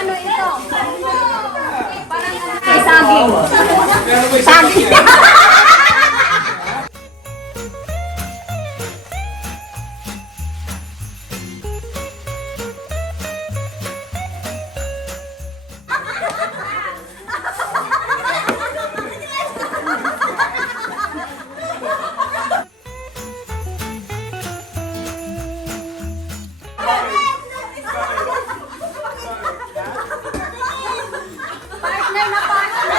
ano ito? Parang saging. Saging. Partner na partner.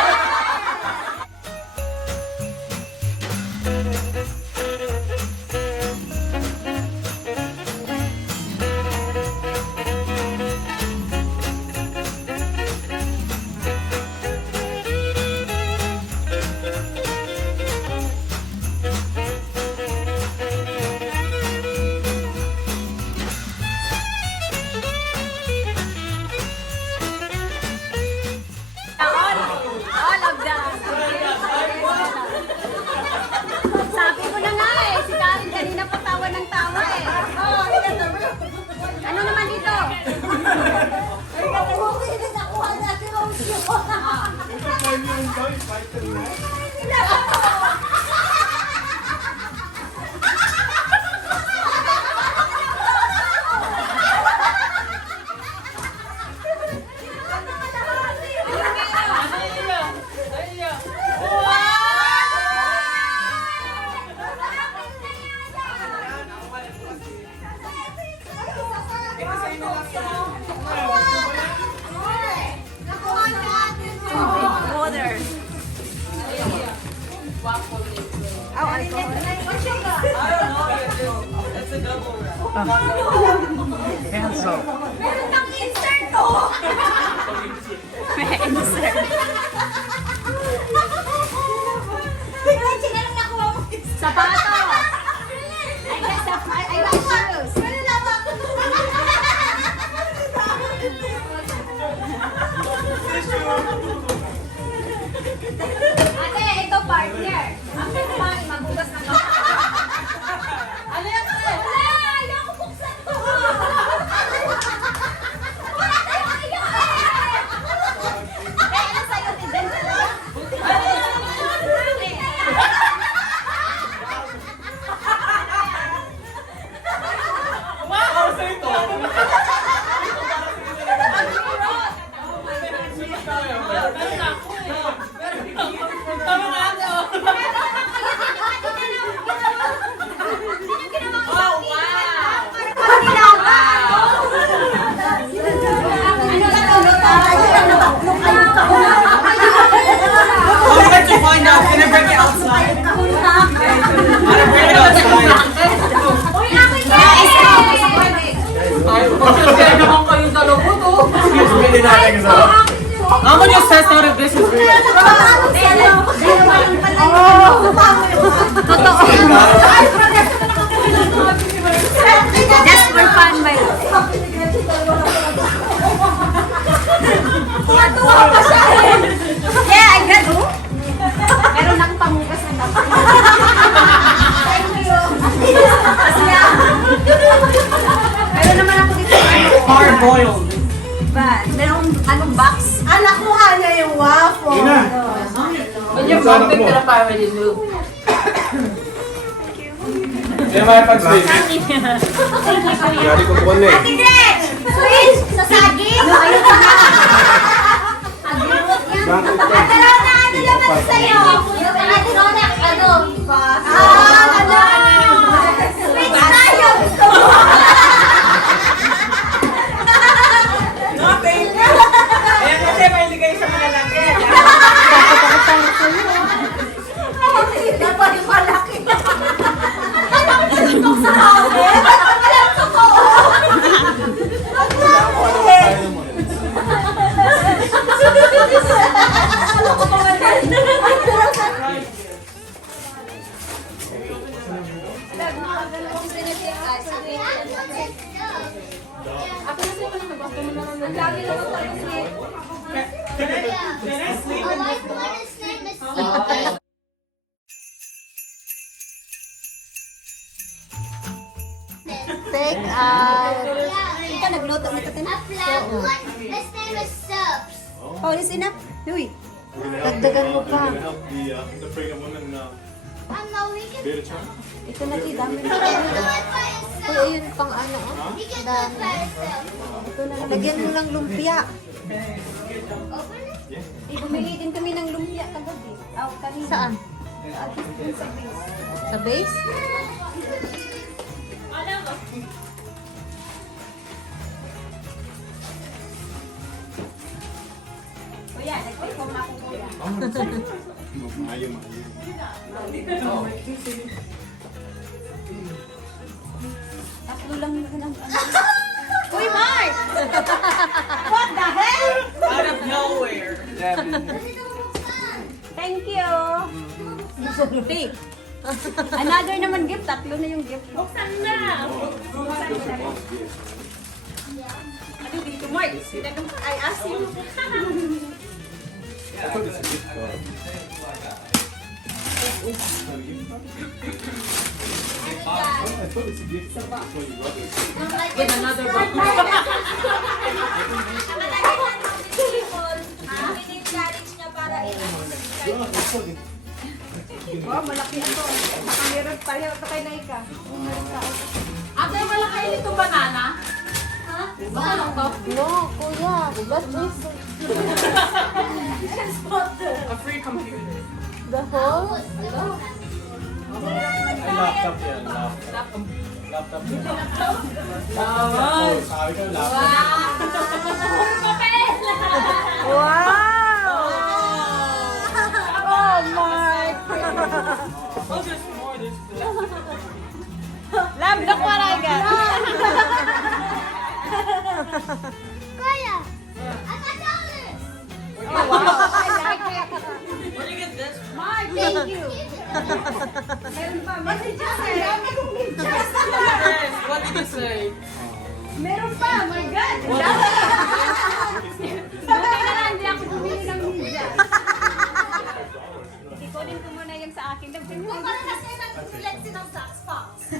All of them. Sabi ko na nga eh, si Karen kanina pa tawa ng tawa eh. Oh, ano naman dito? Water. Oh, alcohol. Cancel. Meron kang insert to! May insert. Sapato! I like shoes. Ate, ito partner. Ang pinapangin, magugas ng kapatid. Ano yan, ate? Wala! Ayoko buksan to! Wala tayo kayo! Eh, ano sa'yo, Tiden? How did you find out? Can I bring it outside? Can I bring it outside? I'm gonna just test out if this is real. Just for fun, by the way. Tuwa pa siya eh. Yeah, I got it. Meron akong pangugas na dapat. Thank you. Kasi meron naman ako dito. Hard boiled. Ba, merong anong box? Anak mo nga niya yung waffle. Ina. When you're bumping to the fire, you move. Kaya may pag-sleep. Yari ko po eh. Ate Gretch! Sweet! Sa saging! Ayun pa nga! Agirot yan! Ate Rona, ano naman sa'yo? Ate Rona, ano? Sweet tayo! Gusto mo? No, thank you. Ayan kasi may ligay sa malalaki. Dapat yung malaki. Alam ko sa kawe. Alam ko ko. Alam ko mga Ang dami naman tayo sleep. Take out. Ikaw Niluto na ito. A flat one. His name is Subs. Oh, this enough. Uy. Dagdagan mo pa. The freaking woman No, we can. beer chan. Ito na, Ti. Dami He na. can do it by Uy, himself. ayun pang ano. Oh. He can do it by himself. Ito na. Lagyan mo ng lumpia. Open it. Bumili din kami ng lumpia kagabi. Kanina. Saan? Sa base? Maayo. Tatlo lang yun ang ano. Uy, Mark! What the hell? Out of nowhere. Thank you. Take. Another naman gift. Tatlo na yung gift. Buksan na. Ano dito, Mark? I ask you. I thought it's a gift card. I thought it's a gift card. So you love it. With another box. Yeah, it's okay. Oh, malaki ito. Baka meron pareho ito kay Laika. Ate, wala kayo nito banana? No, kuya. That is A free computer. the whole. Laptop yan. Laptop yan. Wow. Sabi ko, laptop. Wow! Oh, Mark! Oh, there's more. There's Love, look what I got. Kuya, I got dollars. Oh, wow. I like it. Where do you get this? Mark, thank you. Meron pa. Meron pa. Yes. What did you say? Meron pa. My God. Buti na lang, hindi ako bumili ng media. Ikunin ko muna yung sa akin. Kung para kasi nag-flex ng socks box.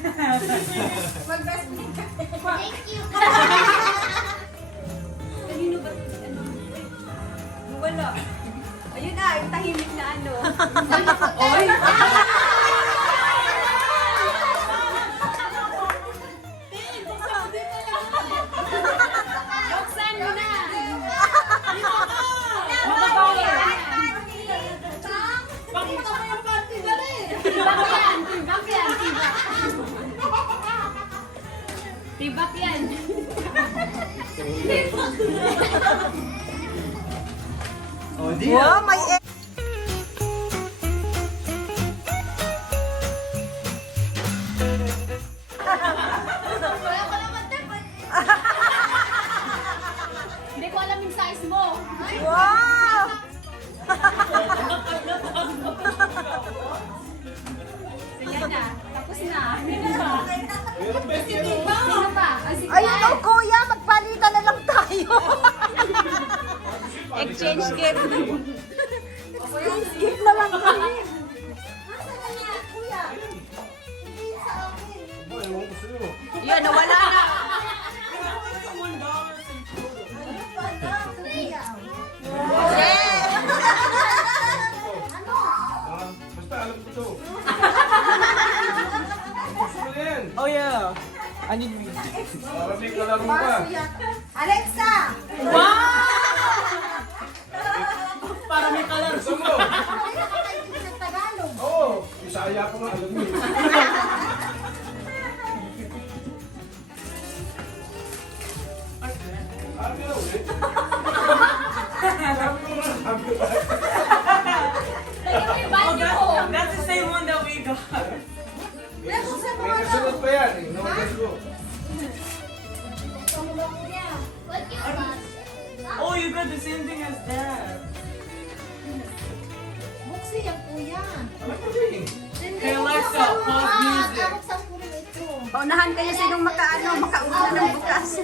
Mag-best friend ka. Thank you. Kanino ba ito? Ano? Wala. Ayun na, yung tahimik na ano. Oy! Buksan mo na! Tibak yan. Wow, may Hindi ko alam yung size mo. wow! Sige na, tapos na. Meron ba? Sino pa? Ayun o, kuya, magpalitan na lang tayo. Exchange gift. Exchange gift na lang kami. Boy, ewan ko sa'yo. Yun, nawala na. Basta alam ko to. Gusto mo na yan. Oh yeah. I need me. Para may kalaro pa. Alexa! Para may color. Gusto mo? Oo. Isaya ko nga, alam mo. Sabi na ulit. Sabi mo nga, sabi ko. Oh, that's the same one that we got. May kasunod pa yan eh. No, let's go. What you got? Oh, you got the same thing as that. Buksi yan, kuya. Alam ko din. Hey Alexa, pause music. Paunahan kayo sinong makaupo ng bukas.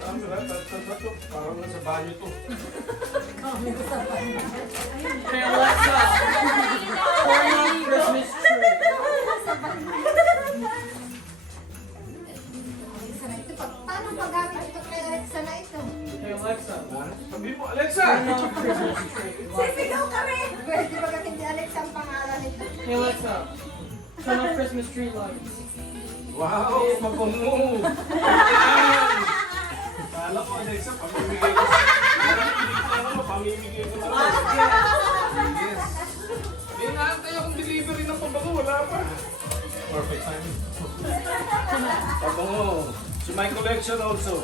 Sabi na, tato. Parang nasa banyo to. Hey Alexa, turn on Christmas tree. Paano pag Hey Alexa, turn off Christmas tree lights. Wow, mabango. Ayan. Kala ko, Alexa, pamimigay ko. Pamimigay ko na lang. Yes. May naantay akong delivery ng pabango, wala pa. Perfect timing. Pabango. To my collection also.